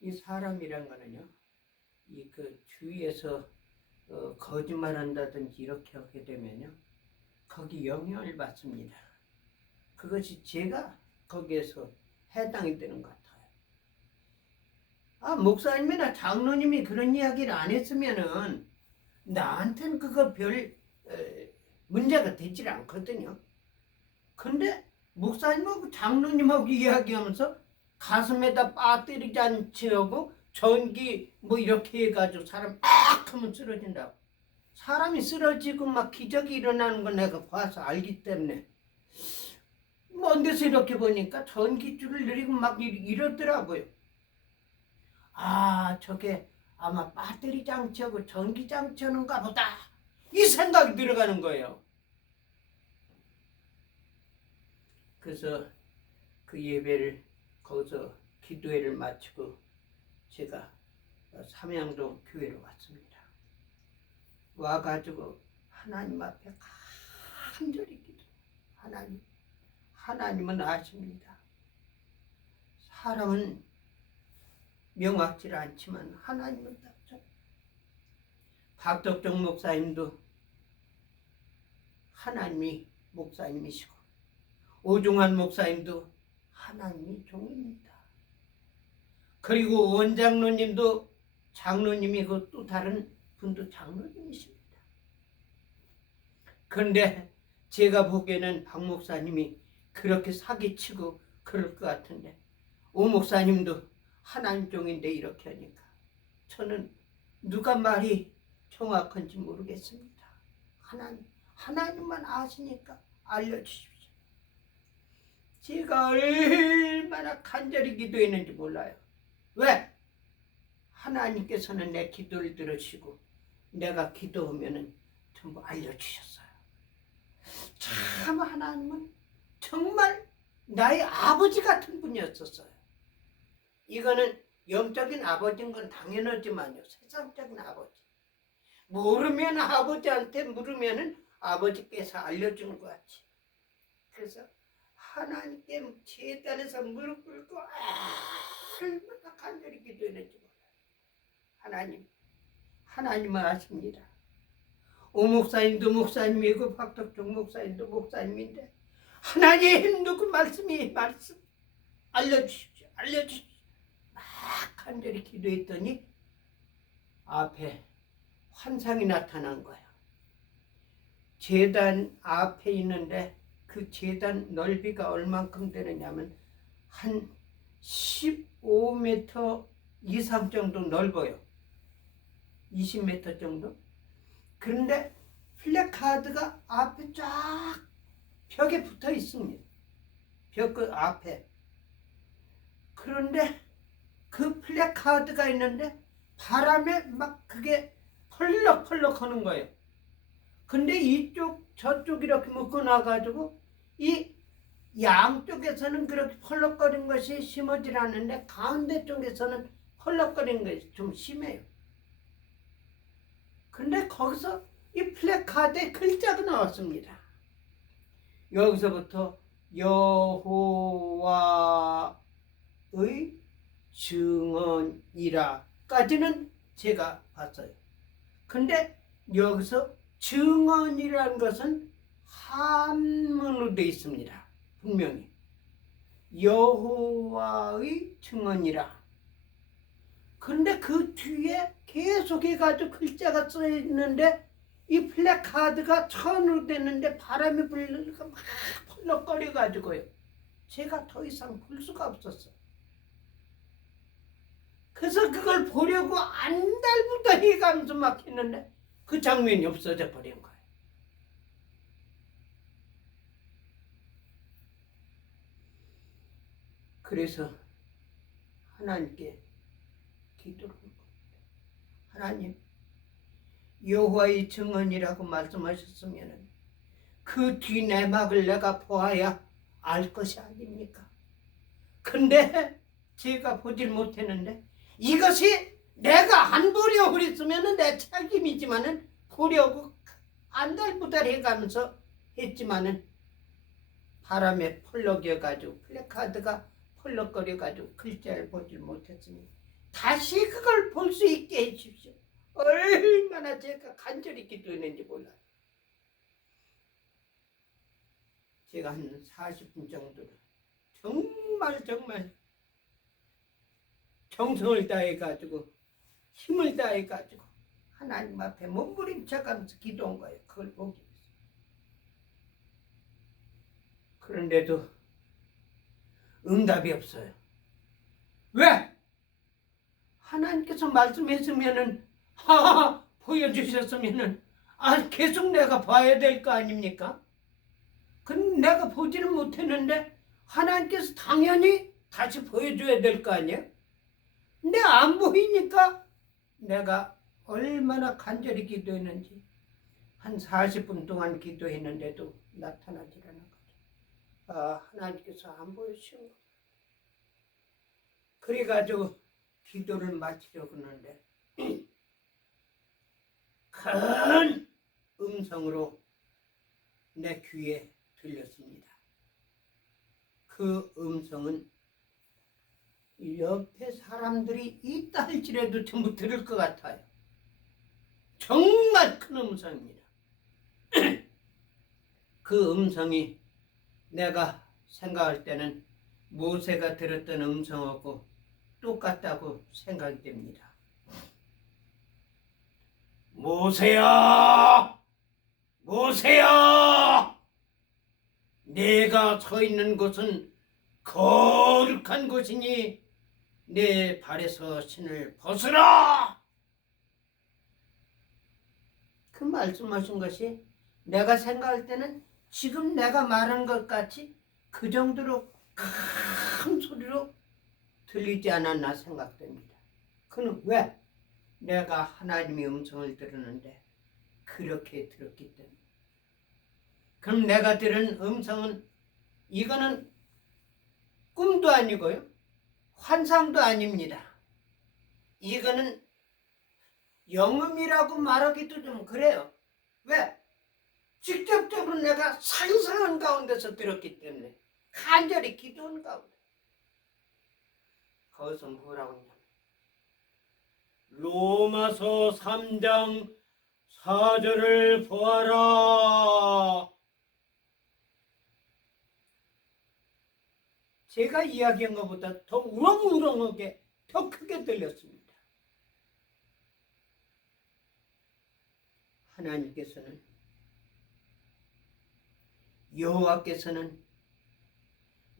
이 사람이란 거는요, 이 그 주위에서 거짓말한다든지 이렇게 하게 되면요, 거기 영향을 받습니다. 그것이 제가 거기에서 해당이 되는 것 같아요. 목사님이나 장로님이 그런 이야기를 안 했으면은 나한테는 그거 별 문제가 되질 않거든요. 근데 목사님하고 장로님하고 이야기하면서 가슴에다 빠 때리지 않지 하고 전기 뭐 이렇게 해가지고 사람 악 하면 쓰러진다고. 사람이 쓰러지고 막 기적이 일어나는 건 내가 봐서 알기 때문에 먼 데서 이렇게 보니까 전기줄을 내리고 막 이러더라고요. 저게 아마 배터리 장치하고 전기 장치하는가 보다 이 생각이 들어가는 거예요. 그래서 그 예배를 거기서 기도회를 마치고 제가 삼양동 교회로 왔습니다. 와가지고 하나님 앞에 간절히 기도. 하나님은 아십니다. 사람은 명확지 않지만 하나님은 답죠. 박덕종 목사님도 하나님이 목사님이시고 오종환 목사님도 하나님이 종입니다. 그리고 원장로님도 장로님이고 또 다른 분도 장로님이십니다. 그런데 제가 보기에는 박 목사님이 그렇게 사기치고 그럴 것 같은데, 오 목사님도 하나님 종인데 이렇게 하니까 저는 누가 말이 정확한지 모르겠습니다. 하나님만 아시니까 알려주십시오. 제가 얼마나 간절히 기도했는지 몰라요. 왜? 하나님께서는 내 기도를 들으시고 내가 기도하면 전부 알려주셨어요. 참 하나님은 정말 나의 아버지 같은 분이었었어요. 이거는 영적인 아버지인 건 당연하지만요, 세상적인 아버지. 모르면 아버지한테 물으면 아버지께서 알려주는 것 같이. 그래서 하나님께 제단에서 무릎 꿇고 얼마나 간절히 기도했는지 몰라요. 하나님은 아십니다. 오 목사님도 목사님이고 박덕종 목사님도 목사님인데 하나님 누구 말씀 알려주십시오. 막 간절히 기도했더니 앞에 환상이 나타난 거예요. 제단 앞에 있는데 그 제단 넓이가 얼만큼 되느냐면 한 5m 이상 정도 넓어요. 20m 정도. 그런데 플래카드가 앞에 쫙 벽에 붙어 있습니다. 벽 그 앞에. 그런데 그 플래카드가 있는데 바람에 막 그게 펄럭펄럭 하는 거예요. 근데 이쪽 저쪽 이렇게 묶어놔가지고 이 양쪽에서는 그렇게 펄럭거리는 것이 심하지 않은데 가운데 쪽에서는 펄럭거리는 것이 좀 심해요. 근데 거기서 이 플래카드에 글자가 나왔습니다. 여기서부터 여호와의 증언이라까지는 제가 봤어요. 근데 여기서 증언이라는 것은 한문으로 되어 있습니다. 분명히 여호와의 증언이라. 근데 그 뒤에 계속 해가지고 글자가 써 있는데 이 플래카드가 천으로 됐는데 바람이 불리니까 막 펄럭거려가지고요. 제가 더 이상 볼 수가 없었어요. 그래서 그걸 보려고 안달부터 해가면서 막 했는데 그 장면이 없어져 버린 거예요. 그래서 하나님께 기도를 한 겁니다. 하나님, 여호와의 증언이라고 말씀하셨으면 그 뒤 내막을 내가 보아야 알 것이 아닙니까? 근데 제가 보질 못했는데 이것이 내가 안 보려고 그랬으면 내 책임이지만은 보려고 안달부달 해가면서 했지만은 바람에 펄럭여가지고 플래카드가 펄럭거려가지고 글자를 보질 못했으니 다시 그걸 볼 수 있게 해주십시오. 얼마나 제가 간절히 기도했는지 몰라요. 제가 한 40분 정도를 정말 정성을 다해가지고 힘을 다해가지고 하나님 앞에 몸부림쳐가면서 기도한 거예요. 그걸 보기 위해서. 그런데도 응답이 없어요. 왜? 하나님께서 말씀했으면은 보여주셨으면은 계속 내가 봐야 될 거 아닙니까? 근데 내가 보지는 못했는데 하나님께서 당연히 다시 보여줘야 될 거 아니에요? 근데 안 보이니까 내가 얼마나 간절히 기도했는지 한 40분 동안 기도했는데도 나타나지 않은 거죠. 하나님께서 안 보여주신 거. 그래가지고 기도를 마치려고 하는데 큰 음성으로 내 귀에 들렸습니다. 그 음성은 옆에 사람들이 있다 할지라도 전부 들을 것 같아요. 정말 큰 음성입니다. 그 음성이 내가 생각할 때는 모세가 들었던 음성하고 똑같다고 생각이 됩니다. 모세야! 모세야! 내가 서 있는 곳은 거룩한 곳이니 내 발에서 신을 벗으라! 그 말씀하신 것이 내가 생각할 때는 지금 내가 말한 것 같이 그 정도로 큰 소리로 들리지 않았나 생각됩니다. 그는 왜? 내가 하나님의 음성을 들었는데 그렇게 들었기 때문에. 그럼 내가 들은 음성은 이거는 꿈도 아니고요. 환상도 아닙니다. 이거는 영음이라고 말하기도 좀 그래요. 왜? 직접적으로 내가 상상한 가운데서 들었기 때문에 간절히 기도한 가운데. 거기서 뭐라고 하냐면 로마서 3장 4절을 보아라. 제가 이야기한 것보다 더 우렁우렁하게 더 크게 들렸습니다. 하나님께서는 여호와께서는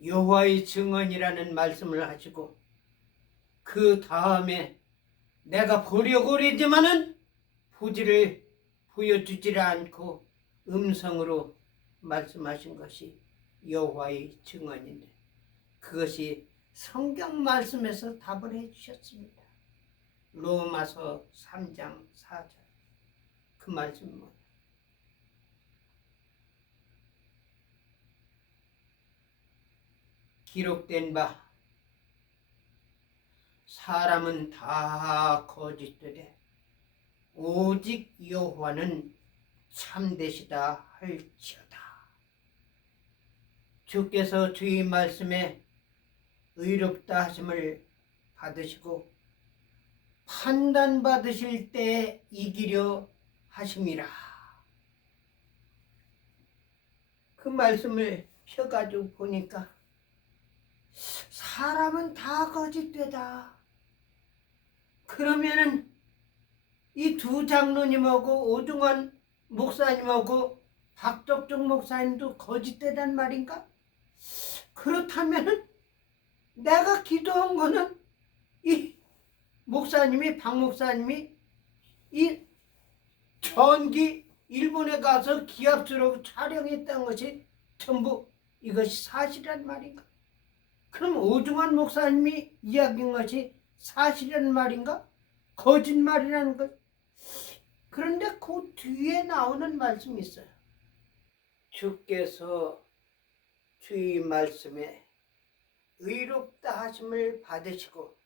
여호와의 증언이라는 말씀을 하시고 그 다음에 내가 보려고 그러지만은 포즈를 보여주지를 않고 음성으로 말씀하신 것이 여호와의 증언인데, 그것이 성경 말씀에서 답을 해주셨습니다. 로마서 3장 4절. 그 말씀은 뭐냐? 기록된 바 사람은 다 거짓되되 오직 여호와는 참되시다 할지어다. 주께서 주의 말씀에 의롭다 하심을 받으시고 판단받으실 때 이기려 하심이라. 그 말씀을 펴가지고 보니까 사람은 다 거짓되다. 그러면은 이 두 장로님하고 오중환 목사님하고 박덕종 목사님도 거짓되단 말인가? 그렇다면은 내가 기도한 거는 이 목사님이, 박 목사님이 이 전기 일본에 가서 기합수로 촬영했던 것이 전부 이것이 사실이란 말인가? 그럼 오중환 목사님이 이야기한 것이 사실이란 말인가? 거짓말이라는 것. 그런데 그 뒤에 나오는 말씀이 있어요. 주께서 주의 말씀에 의롭다 하심을 받으시고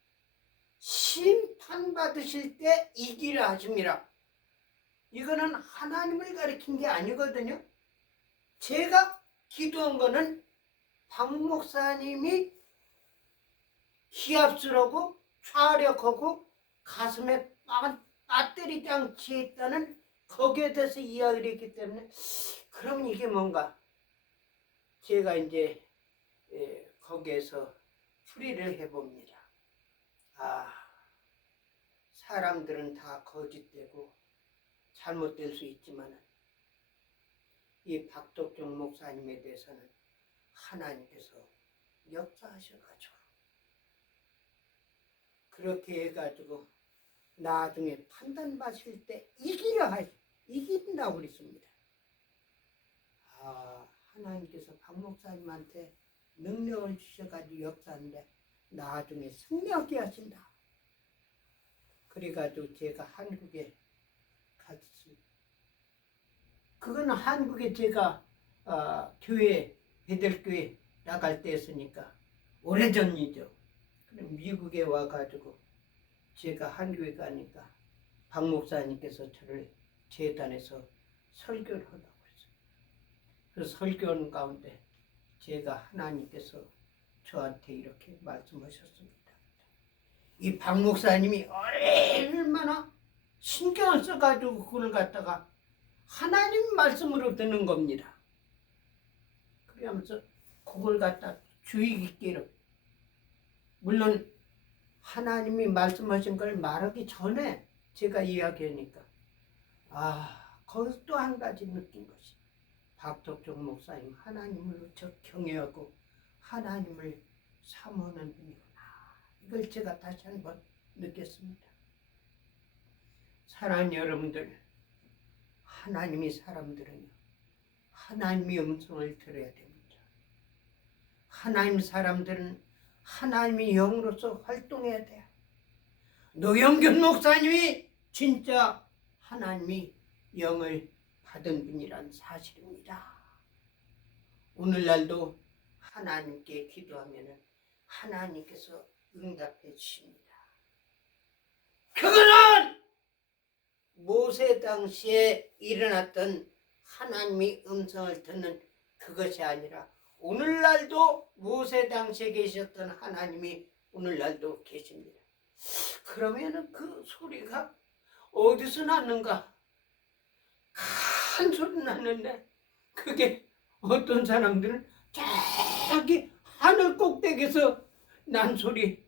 심판받으실 때 이기라 하심이라. 이거는 하나님을 가리킨 게 아니거든요. 제가 기도한 거는 박 목사님이 기합수라고 촬영하고 가슴에 배터리 장치 있다는 거기에 대해서 이야기를 했기 때문에, 그럼 이게 뭔가 제가 이제 거기에서 풀이를 해봅니다. 사람들은 다 거짓되고 잘못될 수 있지만 이 박덕종 목사님에 대해서는 하나님께서 역사하셔가지고 그렇게 해가지고 나중에 판단받으실 때 이긴다고 그랬습니다. 하나님께서 박 목사님한테 능력을 주셔가지고 역사하는데 나중에 승리하게 하신다. 그래가지고 제가 한국에 갔습니다. 그거는 한국에 제가 교회, 베들교회 나갈 때였으니까 오래전이죠. 그럼 미국에 와가지고 제가 한국에 가니까 박 목사님께서 저를 재단에서 설교를 하라고 했어요. 그 설교하는 가운데 제가 하나님께서 저한테 이렇게 말씀하셨습니다. 이 박 목사님이 얼마나 신경을 써가지고 그걸 갖다가 하나님 말씀으로 듣는 겁니다. 그러면서 그걸 갖다 주의 깊게, 물론 하나님이 말씀하신 걸 말하기 전에 제가 이야기하니까 거기서 또 한 가지 느낀 것이 박덕종 목사님 하나님을 경외하고 하나님을 사모하는 분이구나. 이걸 제가 다시 한번 느꼈습니다. 사랑하는 여러분들, 하나님이 사람들은요, 하나님의 음성을 들어야 됩니다. 하나님 사람들은 하나님의 영으로서 활동해야 돼요. 노영균 목사님이 진짜 하나님이 영을 받은 분이란 사실입니다. 오늘날도 하나님께 기도하면 하나님께서 응답해 주십니다. 그거는 모세 당시에 일어났던 하나님의 음성을 듣는 그것이 아니라 오늘날도 모세 당시에 계셨던 하나님이 오늘날도 계십니다. 그러면 그 소리가 어디서 났는가? 큰 소리 났는데 그게 어떤 사람들은 저기 하늘 꼭대기에서 난 소리,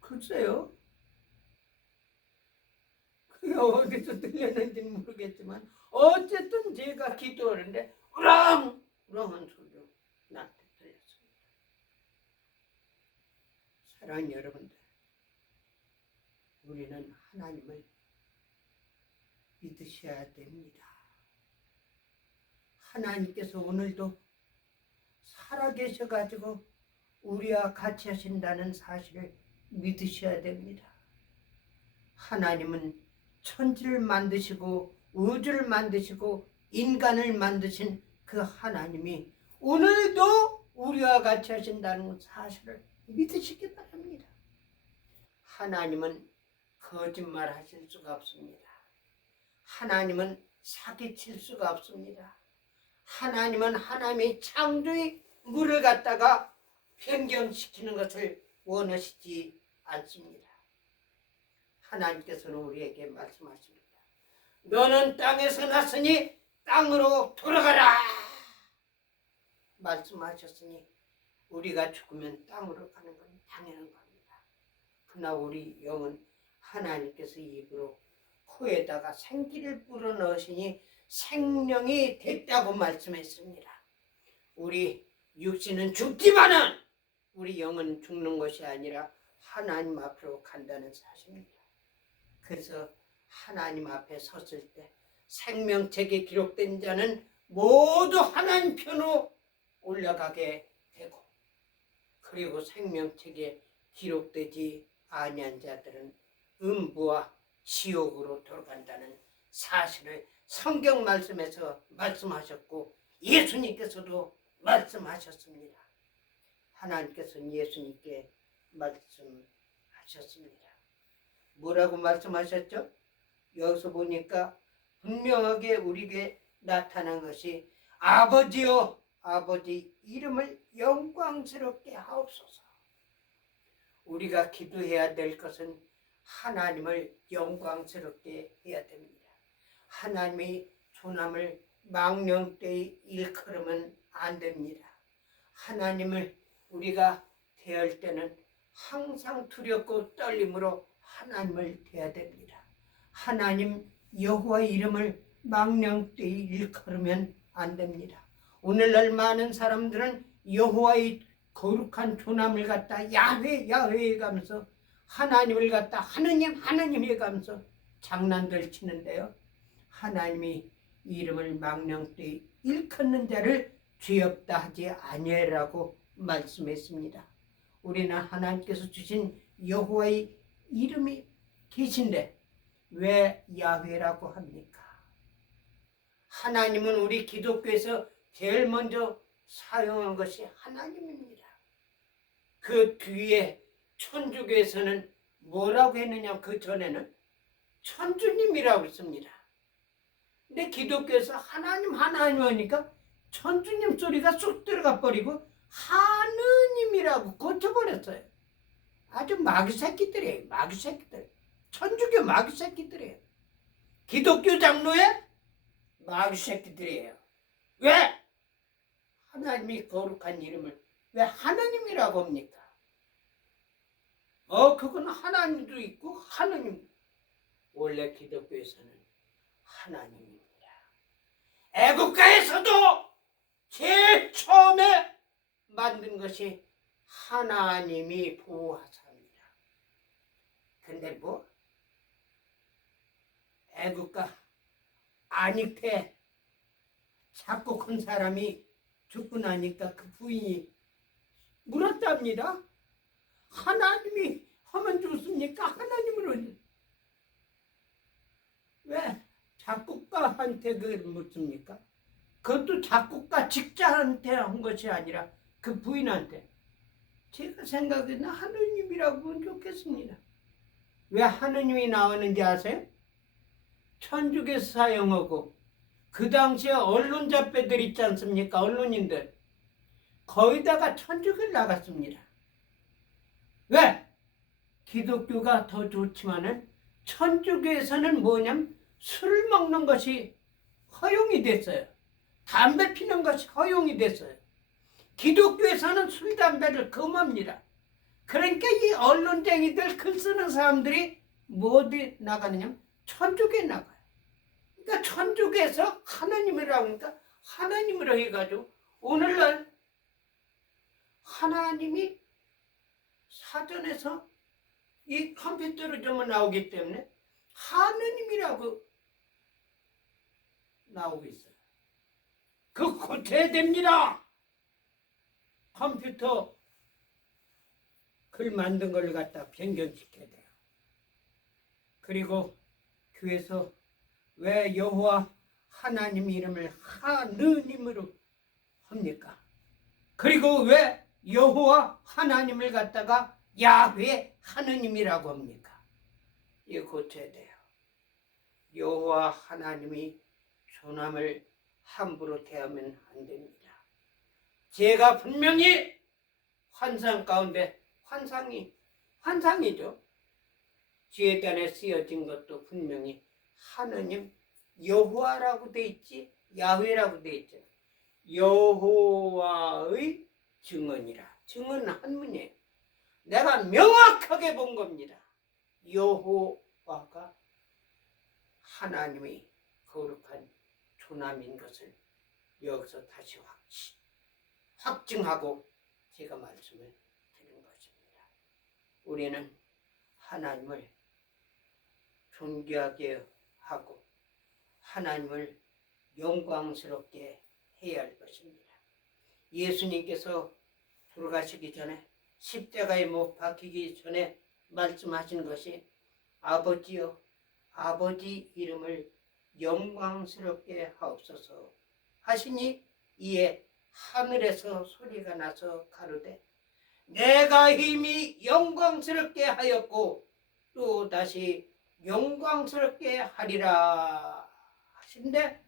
글쎄요, 그게 어디서 들렸는지는 모르겠지만 어쨌든 제가 기도하는데 우렁우렁한 소리로 나한테 들렸습니다. 사랑하는 여러분들, 우리는 하나님을 믿으셔야 됩니다. 하나님께서 오늘도 살아계셔가지고 우리와 같이 하신다는 사실을 믿으셔야 됩니다. 하나님은 천지를 만드시고 우주를 만드시고 인간을 만드신 그 하나님이 오늘도 우리와 같이 하신다는 사실을 믿으시기 바랍니다. 하나님은 거짓말 하실 수가 없습니다. 하나님은 사기칠 수가 없습니다. 하나님은 하나님의 창조의 물을 갖다가 변경시키는 것을 원하시지 않습니다. 하나님께서는 우리에게 말씀하십니다. 너는 땅에서 났으니 땅으로 돌아가라 말씀하셨으니 우리가 죽으면 땅으로 가는 건 당연한 겁니다. 그러나 우리 영은 하나님께서 입으로 코에다가 생기를 불어넣으시니 생명이 됐다고 말씀했습니다. 우리 육신은 죽지만은 우리 영은 죽는 것이 아니라 하나님 앞으로 간다는 사실입니다. 그래서 하나님 앞에 섰을 때 생명책에 기록된 자는 모두 하나님 편으로 올라가게 되고, 그리고 생명책에 기록되지 아니한 자들은 음부와 지옥으로 돌아간다는 사실을 성경 말씀에서 말씀하셨고 예수님께서도 말씀하셨습니다. 하나님께서는 예수님께 말씀하셨습니다. 뭐라고 말씀하셨죠? 여기서 보니까 분명하게 우리에게 나타난 것이 아버지여, 아버지 이름을 영광스럽게 하옵소서. 우리가 기도해야 될 것은 하나님을 영광스럽게 해야 됩니다. 하나님의 존함을 망령되이 일컬으면 안 됩니다. 하나님을 우리가 대할 때는 항상 두렵고 떨림으로 하나님을 대해야 됩니다. 하나님 여호와의 이름을 망령되이 일컬으면 안 됩니다. 오늘날 많은 사람들은 여호와의 거룩한 존함을 갖다 야훼 야훼 해가면서 하나님을 갖다 하느님 하느님 해가면서 장난들 치는데요. 하나님이 이름을 망령되이 일컫는 자를 죄 없다 하지 아니하라고 말씀했습니다. 우리는 하나님께서 주신 여호와의 이름이 계신데 왜 야훼라고 합니까? 하나님은 우리 기독교에서 제일 먼저 사용한 것이 하나님입니다. 그 뒤에 천주교에서는 뭐라고 했느냐, 그 전에는 천주님이라고 했습니다. 근데 기독교에서 하나님 하나님 하니까 천주님 소리가 쑥 들어가 버리고 하느님이라고 고쳐버렸어요. 아주 마귀 새끼들이에요. 마귀 새끼들. 천주교 마귀 새끼들이에요. 기독교 장로의 마귀 새끼들이에요. 왜? 하나님이 거룩한 이름을 왜 하나님이라고 합니까? 그건 하나님도 있고 하느님. 원래 기독교에서는 하나님입니다. 애국가에서도 제일 처음에 만든 것이 하나님이 보호하사입니다. 근데 뭐 애국가 안익태 작곡한 사람이 죽고 나니까 그 부인이 물었답니다. 하나님이 하면 좋습니까? 하나님으로. 왜 작곡가한테 그걸 묻습니까? 그것도 작곡가 직자한테 한 것이 아니라 그 부인한테. 제가 생각에는 하느님이라고 하면 좋겠습니다. 왜 하느님이 나오는지 아세요? 천주교에서 사용하고 그 당시에 언론잡배들 있지 않습니까? 언론인들. 거기다가 천주교를 나갔습니다. 왜? 기독교가 더 좋지만은 천주교에서는 뭐냐면 술 먹는 것이 허용이 됐어요. 담배 피는 것이 허용이 됐어요. 기독교에서는 술, 담배를 금합니다. 그러니까 이 언론쟁이들 글 쓰는 사람들이 뭐 어디 나가느냐? 천주교에 나가요. 그러니까 천주교에서 하나님이라고 하니까 하나님으로 해가지고 오늘날 하나님이 사전에서 이 컴퓨터로 좀 나오기 때문에 하느님이라고 나오고 있어요. 그거 고쳐야 됩니다. 컴퓨터 글 만든 걸 갖다 변경시켜야 돼요. 그리고 교회에서 왜 여호와 하나님 이름을 하느님으로 합니까? 그리고 왜 여호와 하나님을 갖다가 야훼 하느님이라고 합니까? 이거 고쳐야 돼요. 여호와 하나님이 존함을 함부로 대하면 안 됩니다. 제가 분명히 환상 가운데 환상이죠. 지혜단에 쓰여진 것도 분명히 하느님 여호와라고 돼 있지 야훼라고 돼 있죠. 여호와의 증언이라. 증언은 한문이에요. 내가 명확하게 본 겁니다. 여호와가 하나님의 거룩한 존함인 것을 여기서 다시 확증하고 제가 말씀을 드린 것입니다. 우리는 하나님을 존귀하게 하고 하나님을 영광스럽게 해야 할 것입니다. 예수님께서 돌아가시기 전에 십자가에 못 박히기 전에 말씀하신 것이 아버지여 아버지 이름을 영광스럽게 하옵소서 하시니 이에 하늘에서 소리가 나서 가로되 내가 이미 영광스럽게 하였고 또 다시 영광스럽게 하리라 하신데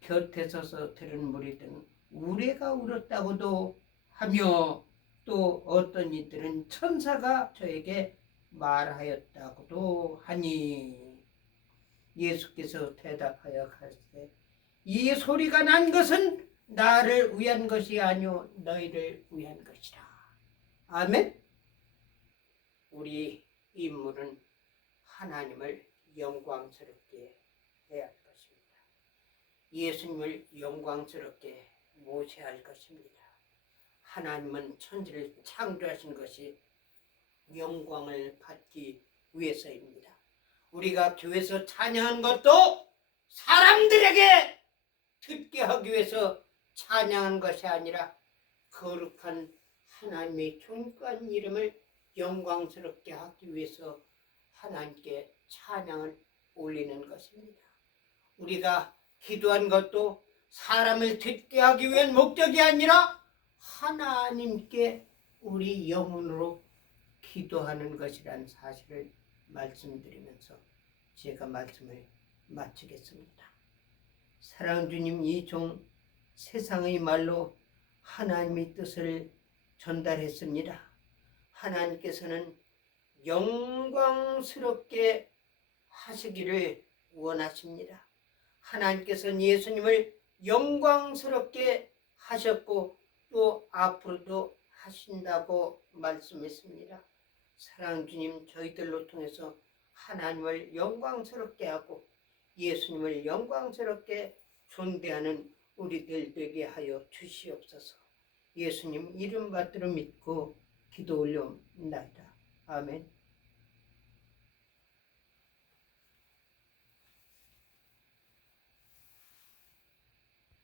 곁에 서서 들은 무리들은 우레가 울었다고도 하며 또 어떤 이들은 천사가 저에게 말하였다고도 하니 예수께서 대답하여 가시되 이 소리가 난 것은 나를 위한 것이 아니오 너희를 위한 것이라. 아멘. 우리 임무는 하나님을 영광스럽게 해야 할 것입니다. 예수님을 영광스럽게 모셔야 할 것입니다. 하나님은 천지를 창조하신 것이 영광을 받기 위해서입니다. 우리가 교회에서 찬양한 것도 사람들에게 듣게 하기 위해서 찬양한 것이 아니라 거룩한 하나님의 존귀한 이름을 영광스럽게 하기 위해서 하나님께 찬양을 올리는 것입니다. 우리가 기도한 것도 사람을 듣게 하기 위한 목적이 아니라 하나님께 우리 영혼으로 기도하는 것이란 사실을 말씀드리면서 제가 말씀을 마치겠습니다. 사랑하는 주님, 이 종 세상의 말로 하나님의 뜻을 전달했습니다. 하나님께서는 영광스럽게 하시기를 원하십니다. 하나님께서는 예수님을 영광스럽게 하셨고 또 앞으로도 하신다고 말씀했습니다. 사랑하는 주님, 저희들로 통해서 하나님을 영광스럽게 하고 예수님을 영광스럽게 존대하는 우리들 되게 하여 주시옵소서. 예수님 이름 받들어 믿고 기도 올려옵나이다. 아멘.